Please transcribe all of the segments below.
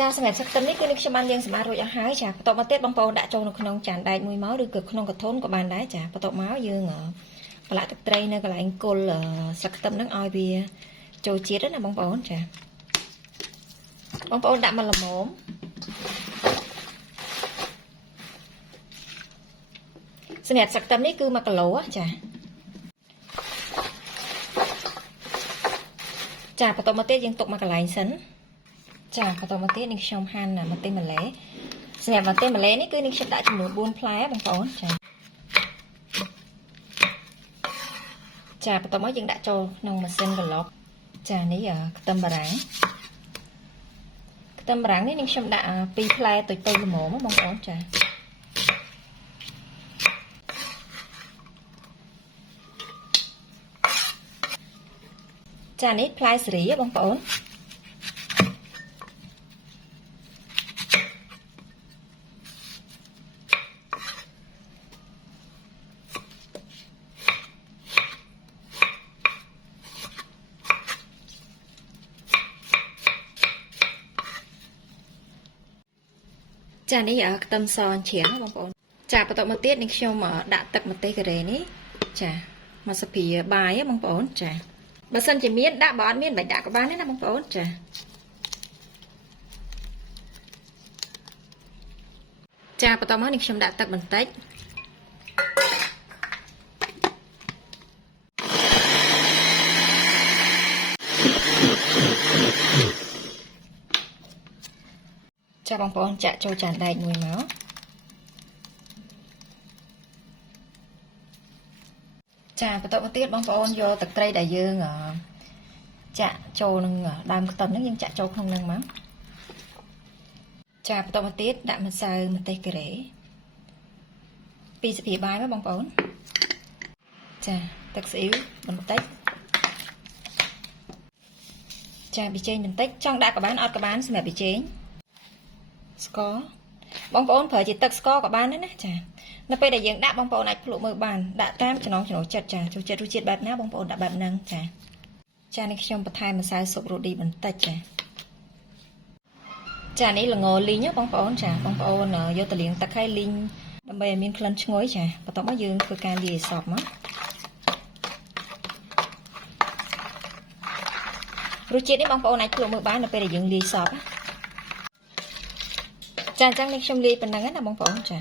ចាសម្រាប់សក្តិនេះគឺនេះខ្ញុំបានលាងសម្អាតរួចអស់ហើយចាបន្ទាប់មកទៀតបងប្អូនដាក់ចូលនៅក្នុងចានដែកមួយមកឬក៏ក្នុងកធុនក៏បានដែរចាបន្ទាប់មកយើងប្រឡាក់ទឹកត្រីនៅកន្លែងគល់សក្តិហ្នឹងឲ្យវាចូលជាតិណាបងប្អូនចាបងប្អូនដាក់មកល្មមសម្រាប់សក្តិនេះគឺ1គីឡូចាចាបន្ទាប់មកទៀតយើងទុកមកកន្លែងសិនចាបន្តមកទៀតនេះខ្ញុំហាន់ម្ទេសម្លែសម្រាប់ម្ទេសម្លែនេះគឺនេះខ្ញុំដាក់ចំនួន4ផ្លែបងប្អូនចាបន្តមកយើងដាក់ចូលក្នុងម៉ាស៊ីនក្លុកចានេះខ្ទឹមបារាំងនេះនេះខ្ញុំដាក់2ផ្លែតូចល្មមបងប្អូនចានេះផ្លែសេរីបងប្អូនចានេះខ្ទឹមសជ្រៀងបងប្អូនចាបន្តមកទៀតនេះខ្ញុំដាក់ទឹកម្ទេសការ៉េនេះចាមកស្ភាបាយបងប្អូនចាបើសិនជាមានដាក់បើអត់មានមិនដាក់ក៏បានដែរណាបងប្អូនចាបន្តមកនេះខ្ញុំដាក់ទឹកបន្តិចចាបងប្អូនចាក់ចូលចានដែកមួយមកចាបន្តមកទៀតបងប្អូនយកទឹកត្រីដែលយើងចាក់ចូលនឹងដើមខ្ទឹមហ្នឹងយើងចាក់ចូលក្នុងហ្នឹងមកចាបន្តមកទៀតដាក់ម្សៅម្ទេសការ៉េ2ស្លាបព្រាបាយមកបងប្អូនចាទឹកស៊ីអ៊ីវបន្តិចចាប៊ីចេងបន្តិចចង់ដាក់ក៏បានអត់ក៏បានសម្រាប់ប៊ីចេងស្ករបងប្អូនប្រើជាទឹកស្ករក៏បានដែរណាចានៅពេលដែលយើងដាក់បងប្អូនអាចភ្លក់មើលបានដាក់តាមចំណង់ចំណូលចិត្តចាចូលចិត្តរសជាតិបែបណាបងប្អូនដាក់បែបហ្នឹងចានេះខ្ញុំបន្ថែមម្សៅស៊ុបរ៉ូឌីបន្តិចចានេះល្ងលីងបងប្អូនចាបងប្អូនយកទៅលាងទឹកហើយលីងដើម្បីឲ្យមានក្លិនឈ្ងុយចាបន្ទាប់មកយើងធ្វើការលាយឲ្យសព្វមករសជាតិនេះបងប្អូនអាចភ្លក់មើលបាននៅពេលដែលយើងលាយសព្វចាអញ្ចឹងនេះខ្ញុំលាយប៉ុណ្ណឹងណាបងប្អូនចា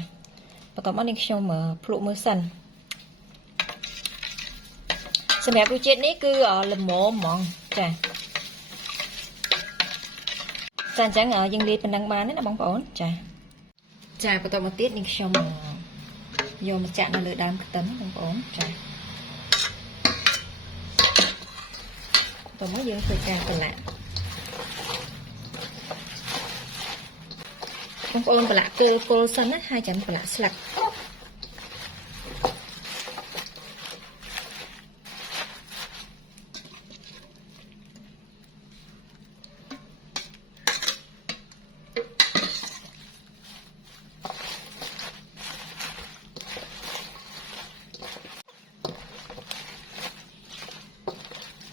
បន្ទាប់មកនេះខ្ញុំភ្លក់មើលសិនសម្រាប់រសជាតិនេះគឺល្មមហ្មងចាអញ្ចឹងយើងលាយប៉ុណ្ណឹងបានណាបងប្អូនចាបន្ទាប់មកទៀតនេះខ្ញុំយកមកចាក់នៅលើដើមខ្ទឹមបងប្អូនចាបន្ទាប់មកយើងធ្វើការប្រឡាក់បងប្អូនប្រឡាក់គឺគល់សិនណាហើយចាំប្រឡាក់ស្លឹក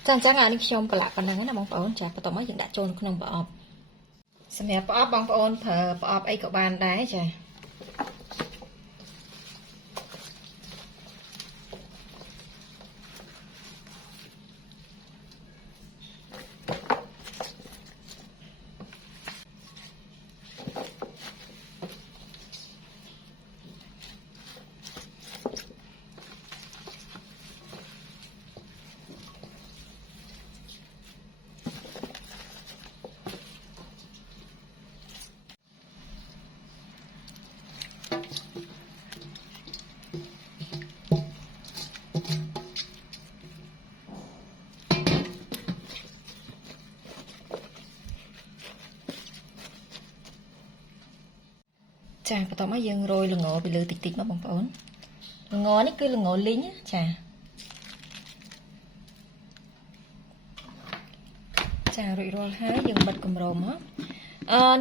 ចាអញ្ចឹងនេះខ្ញុំប្រឡាក់ប៉ុណ្ណឹងណាបងប្អូនចាបន្ទាប់មកយើងដាក់ចូលក្នុងប្រអប់សម្រាប់ប្រអប់បងប្អូនប្រើប្រអប់អីក៏បានដែរចាចាបន្ទាប់មកយើងរោយល្ងពីលើតិចៗមកបងប្អូនល្ងនេះគឺល្ងលីងចារួចរាល់ហើយយើងបិទគម្របមក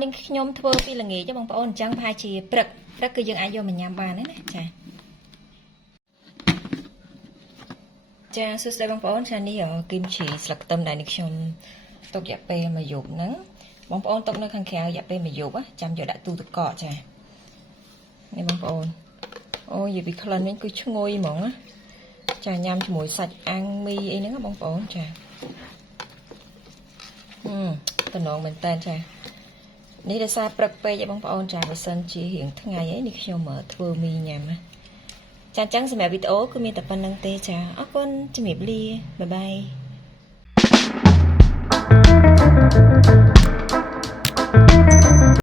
នេះខ្ញុំធ្វើពីល្ងាចបងប្អូនអញ្ចឹងប្រហែលជាព្រឹកគឺយើងអាចយកមកញ៉ាំបានណាចាសួស្តីបងប្អូនចានេះគីមជីស្លឹកខ្ទឹមដែលនេះខ្ញុំទុករយៈពេលមួយយប់ហ្នឹង បងប្អូនទុកនៅខាងក្រៅរយៈពេល1យប់ចាំយកដាក់ទូទឹកកកចានេះបងប្អូនអូយនិយាយពីក្លិនវិញគឺឈ្ងុយហ្មងណាចាញ៉ាំជាមួយសាច់អាំងមីអីហ្នឹងបងប្អូនចាតំណងមែនតើចានេះដោយសារព្រឹកពេកឯងបងប្អូនចាបើសិនជារៀងថ្ងៃអីនេះខ្ញុំធ្វើមីញ៉ាំណាចាអញ្ចឹងសម្រាប់វីដេអូគឺមានតែប៉ុណ្្នឹងទេចាអរគុណជំរាបលាបាយបាយ